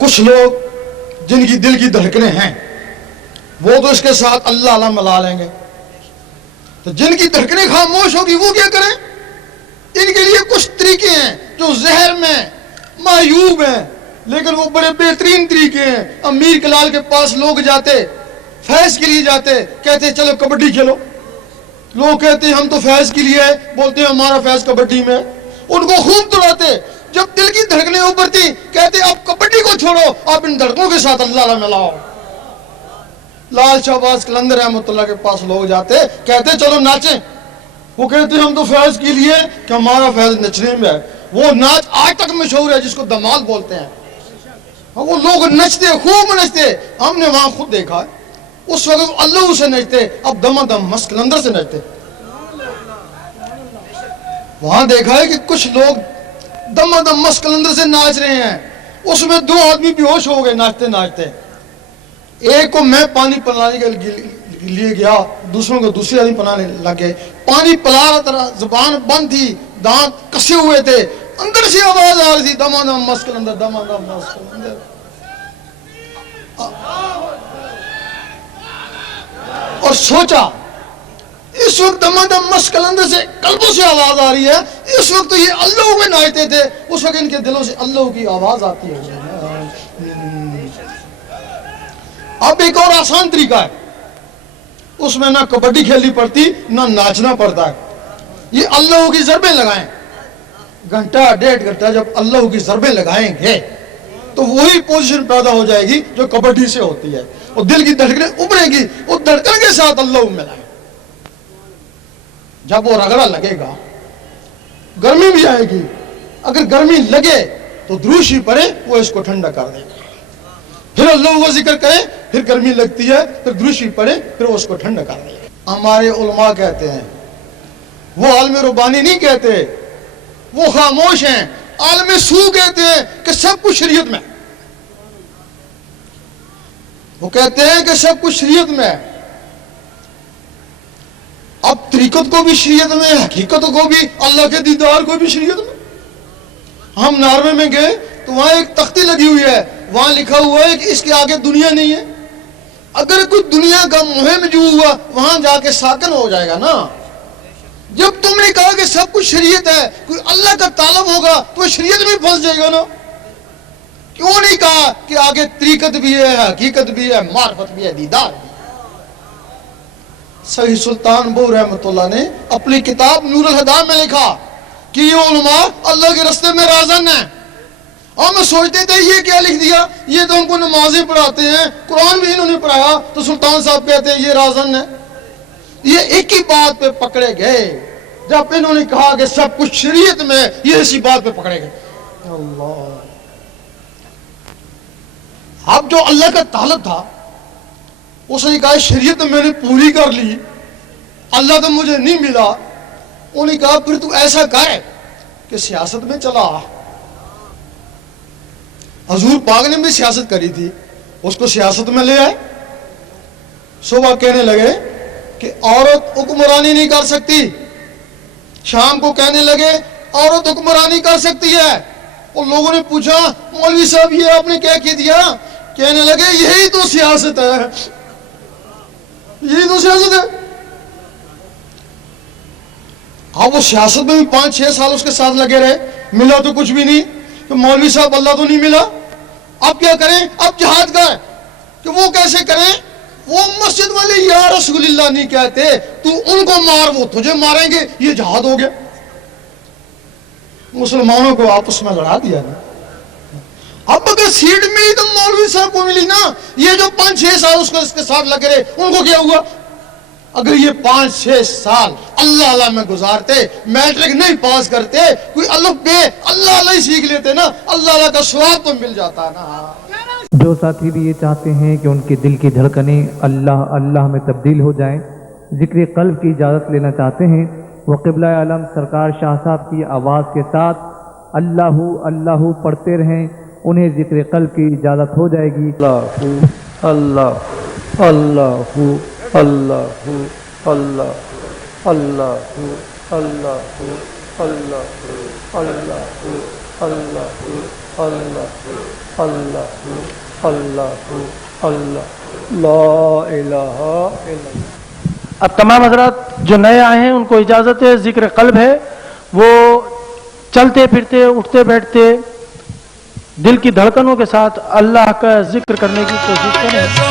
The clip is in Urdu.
کچھ لوگ جن کی دل کی دھڑکنیں ہیں وہ تو اس کے ساتھ اللہ اللہ ملا لیں گے، تو جن کی دھڑکنیں خاموش ہوگی وہ کیا کریں؟ ان کے لیے کچھ طریقے ہیں جو زہر میں معیوب ہیں، لیکن وہ بڑے بہترین طریقے ہیں۔ امیر کلال کے پاس لوگ جاتے، فیض کے لیے جاتے، کہتے چلو کبڈی کھیلو، لوگ کہتے ہیں ہم تو فیض کے لیے، بولتے ہیں ہمارا فیض کبڈی میں، ان کو خوب دوڑاتے۔ جب دل کی دھڑکنیں اوپر تھی کہتے اب کبڈی کو چھوڑو، آپ ان دھڑکنوں کے ساتھ اللہ اللہ ملاؤ۔ لال شہباز قلندر رحمۃ اللہ کے پاس لوگ جاتے، کہتے چلو ناچیں، وہ کہتے ہم تو فیض کے لیے کہ ہمارا فیض نچنے میں ہے۔ وہ ناچ آج تک مشہور ہے جس کو دمال بولتے ہیں، وہ لوگ نچتے، خوب نچتے، ہم نے وہاں خود دیکھا ہے۔ اس وقت اللہ سے نچتے، اب دم دم مست قلندر سے نچتے۔ وہاں دیکھا ہے کہ کچھ لوگ دم دم مست قلندر سے ناچ رہے ہیں، اس میں 2 آدمی بے ہوش ہو گئے ناچتے ناچتے۔ ایک کو میں پانی پلانے کے لیے گیا، دوسروں کو دوسرے آدمی پلانے لگے، پانی پلا رہا تھا، زبان بند تھی، دانت کسے ہوئے تھے، اندر سے آواز آ رہی تھی دم دم مست قلندر، دم دم مست قلندر۔ اور سوچا اس وقت دم دم مست قلندر سے قلبوں سے آواز آ رہی ہے، اس وقت تو یہ اللہ میں ناچتے تھے، اس وقت ان کے دلوں سے اللہ کی آواز آتی ہے۔ اب ایک اور آسان طریقہ ہے، اس میں نہ کبڈی کھیلنی پڑتی نہ ناچنا پڑتا ہے، یہ اللہ کی ضربیں لگائیں، گھنٹہ 1.5 گھنٹہ جب اللہ کی ضربیں لگائیں گے تو وہی پوزیشن پیدا ہو جائے گی جو کبڈی سے ہوتی ہے، اور دل کی دھڑکنیں ابھرے گی، وہ دھڑکن کے ساتھ اللہ ملائیں۔ جب وہ رگڑا لگے گا گرمی بھی آئے گی، اگر گرمی لگے تو دروشی پڑے، وہ اس کو ٹھنڈا کر دے گا، پھر اللہ کا ذکر کرے، پھر گرمی لگتی ہے، پھر دروشی پڑے، پھر وہ اس کو ٹھنڈا کر دے گا۔ ہمارے علماء کہتے ہیں، وہ عالم ربانی نہیں کہتے، وہ خاموش ہیں، عالم سو کہتے ہیں کہ سب کچھ شریعت میں، وہ کہتے ہیں کہ سب کچھ شریعت میں ہے۔ اب طریقت کو بھی شریعت میں، حقیقت کو بھی، اللہ کے دیدار کو بھی شریعت میں۔ ہم ناروے میں گئے تو وہاں ایک تختی لگی ہوئی ہے، وہاں لکھا ہوا ہے کہ اس کے آگے دنیا نہیں ہے۔ اگر کوئی دنیا کا مہم جو ہوا وہاں جا کے ساکن ہو جائے گا نا۔ جب تم نے کہا کہ سب کچھ شریعت ہے، کوئی اللہ کا طالب ہوگا تو وہ شریعت میں پھنس جائے گا نا۔ کیوں نہیں کہا کہ آگے طریقت بھی ہے، حقیقت بھی ہے، معرفت بھی ہے، دیدار بھی ہے؟ سید سلطان بہو رحمۃ اللہ نے اپنی کتاب نور الہدی میں لکھا کہ یہ علماء اللہ کے راستے میں رازن ہیں۔ ہم سوچتے تھے یہ کیا لکھ دیا، یہ تو ہم کو نمازیں پڑھاتے ہیں، قرآن بھی انہوں نے پڑھایا، تو سلطان صاحب کہتے ہیں یہ رازن ہے۔ یہ ایک ہی بات پہ پکڑے گئے، جب انہوں نے کہا کہ سب کچھ شریعت میں، یہ اسی بات پہ پکڑے گئے۔ اللہ، اب جو اللہ کا طالب تھا اس نے کہا شریعت میں نے پوری کر لی، اللہ تو مجھے نہیں ملا۔ انہوں نے کہا پھر تو ایسا کر کہ سیاست میں چلا۔ حضور پاک نے بھی سیاست کری تھی، اس کو سیاست میں لے آئے۔ صبح کہنے لگے کہ عورت حکمرانی نہیں کر سکتی، شام کو کہنے لگے عورت حکمرانی کر سکتی ہے۔ اور لوگوں نے پوچھا مولوی صاحب یہ آپ نے کیا کہہ دیا؟ کہنے لگے یہی تو سیاست ہے، یہی تو سیاست ہے۔ اب وہ سیاست میں بھی 5-6 سال اس کے ساتھ لگے رہے، ملا تو کچھ بھی نہیں، کہ مولوی صاحب اللہ تو نہیں ملا، اب کیا کریں؟ اب جہاد کا ہے کہ وہ کیسے کریں؟ وہ مسجد والے یا رسول اللہ نہیں کہتے، تو ان کو مار وہ تجھے ماریں گے، یہ جہاد ہو گیا۔ مسلمانوں کو آپس میں لڑا دیا نا۔ اب اگر سیٹ ملی تو مولوی صاحب کو ملی نا، یہ جو 5-6 سال اس کے ساتھ لگے رہے ان کو کیا ہوا؟ اگر یہ 5-6 سال اللہ اللہ میں گزارتے، میٹرک نہیں پاس کرتے، کوئی الف بے اللہ اللہ ہی سیکھ لیتے نا، اللہ اللہ کا ثواب تو مل جاتا نا۔ جو ساتھی بھی یہ چاہتے ہیں کہ ان کے دل کی دھڑکنیں اللہ اللہ میں تبدیل ہو جائیں، ذکر قلب کی اجازت لینا چاہتے ہیں، وہ قبلہ عالم سرکار شاہ صاحب کی آواز کے ساتھ اللہ اللہ پڑھتے رہیں، انہیں ذکر قلب کی اجازت ہو جائے گی۔ اللہ اللہ اللہ اللہ اللہ اللہ اللہ اللہ اللہ اللہ اللہ اللہ اللہ اللہ لا الہ الا اللہ۔ اب تمام حضرات جو نئے آئے ہیں ان کو اجازت ہے، ذکر قلب ہے، وہ چلتے پھرتے اٹھتے بیٹھتے دل کی دھڑکنوں کے ساتھ اللہ کا ذکر کرنے کی کوشش کریں۔